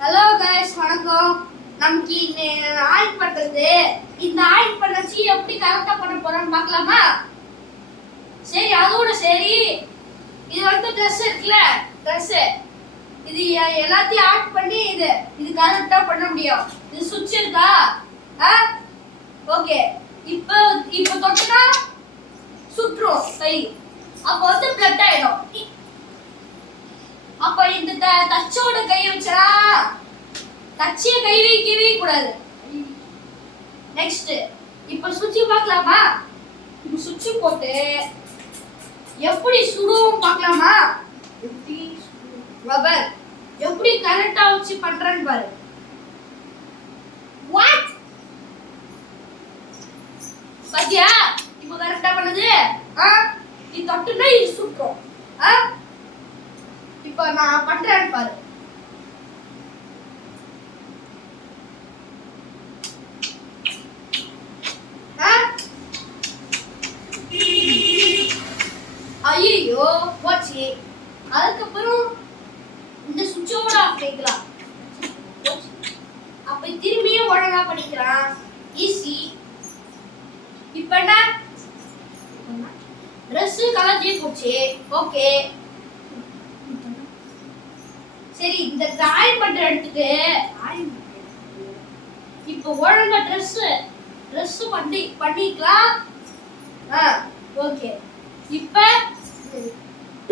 Hello guys வணக்கம். நமக்கு இந்த ஆயில் பண்றது இந்த ஆயில் பண்ணச்சு எப்படி கரெக்டா பண்ண போறோம்னு பார்க்கலாமா? சரி அதோட சரி. இது வந்து ட்ரெஸ் இருக்குல்ல? ட்ரெஸ் இது எல்லாத்தையும் ஆட் பண்ணி இது இது கரெக்டா பண்ண முடியும். இது சுவிட்ச் இருக்கா? ஆ? ஓகே இப்போ இப்போ தொட்டுனா சுற்றுரும் கை அப்போ வந்து பிளட் ஆயிடும். அப்ப இந்த த- தச்சோட கை தச்சிய கை வைக்கவே கூடாது. நெக்ஸ்ட் இப்ப சுவிட்ச் பார்க்கலாமா? சுவிட்ச் போட்டு எப்படி சுடுவோம் பார்க்கலாமா? எப்படி ரப்பர் எப்படி கரெக்டா வச்சு பண்றேன்னு பாரு. வாட் பாத்தியா? இப்போ கரெக்டா பண்ணுது. ஆ? நீ தொட்டுனா இது சுட்டுரும். ஆ? இப்போ நான் பண்றேன்னு பாரு ஆ? ஐயோ போச்சு. அதுக்கப்புறம் இந்த சுவிட்சோட ஆஃப் பண்ணிக்கலாம் அப்ப திரும்பியும் ஒழுங்கா பண்ணிக்கலாம்? ஈஸி இப்ப என்ன? ட்ரெஸ் கலர்ஜி போச்சு. ஓகே சரி இந்த காய் பண்ற எடுத்துட்டு இப்போ ஒழுங்கா ட்ரெஸ் ட்ரெஸ் பண்ணி பண்ணிக்கலாம். ஆ ஓகே இப்போ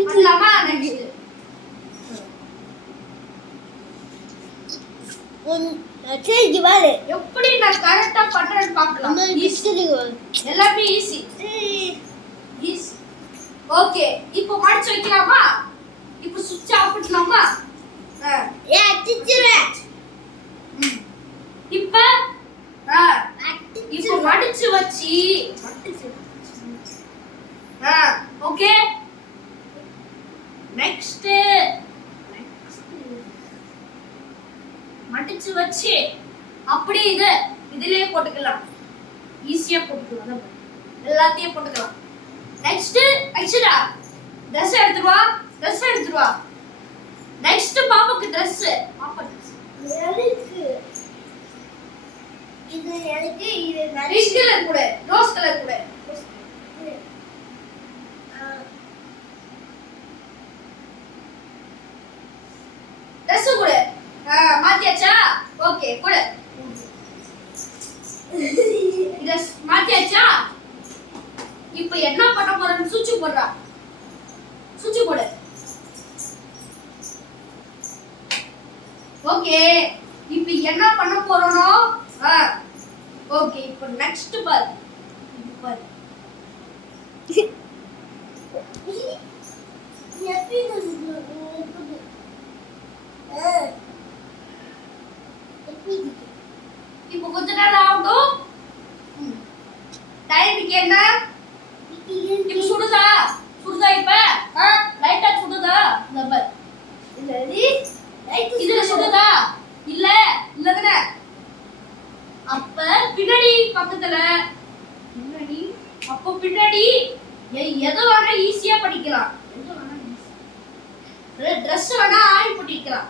பண்ணலாமா நெக்ஸ்ட் சரி பாரு எப்படி நான் கரெக்டா பண்றேன்னு பார்க்கலாம். எல்லாமே ஈஸி ஈஸி ஓகே இப்போ மடிச்சு வைக்கலாமா? இப்போ சுவிட்ச் ஆஃப் பண்ணலாமா? ஏ அடிச்சிருவேன் ம். இப்ப? இப்போ மடிச்சு வச்சு. ஆ. ஓகே நெக்ஸ்ட் மடிச்சு வச்சு அப்படி இது இதுலயே போட்டுக்கலாம். ஈஸியா போட்டுக்கலாம். எல்லாத்தையும் போட்டுக்கலாம். நெக்ஸ்ட் நெக்ஸ்டா ட்ரெஸ் எடுத்துட்டு வா. ட்ரெஸ் எடுத்துட்டு வா. நெக்ஸ்ட் பாப்பாக்கு ட்ரெஸ் பாப்பா ட்ரெஸ் எனக்கு இது எனக்கு இது ரெட் கலர் கூட ரோஸ் கலர் கூட ட்ரெஸ் கூட மாத்தியாச்சா ஓகே கொடு இத மாத்தியாச்சா? இப்ப என்ன பண்ண போறேன்னு சுவிட்ச் போடுறா. சுவிட்ச் போடு. ஓகே இப்ப என்ன பண்ண போறோனோ? ஓகே இப்ப நெக்ஸ்ட் பார். இது பார். இப்போ கொஞ்ச நேரம் ஆகட்டும். டைமுக்கு என்ன? இப்போ சுடுதா? சுடுதா இப்ப? லைட்டா சுடுதா? இந்த பார். இதுல சுடுதா? இல்ல இல்லதானே அப்ப பின்னாடி பக்கத்துல. பின்னாடி? அப்போ பின்னாடி எதை வேணா ஈஸியா படிக்கலாம். ட்ரெஸ் வேணா ஆயில் பண்ணிக்கலாம்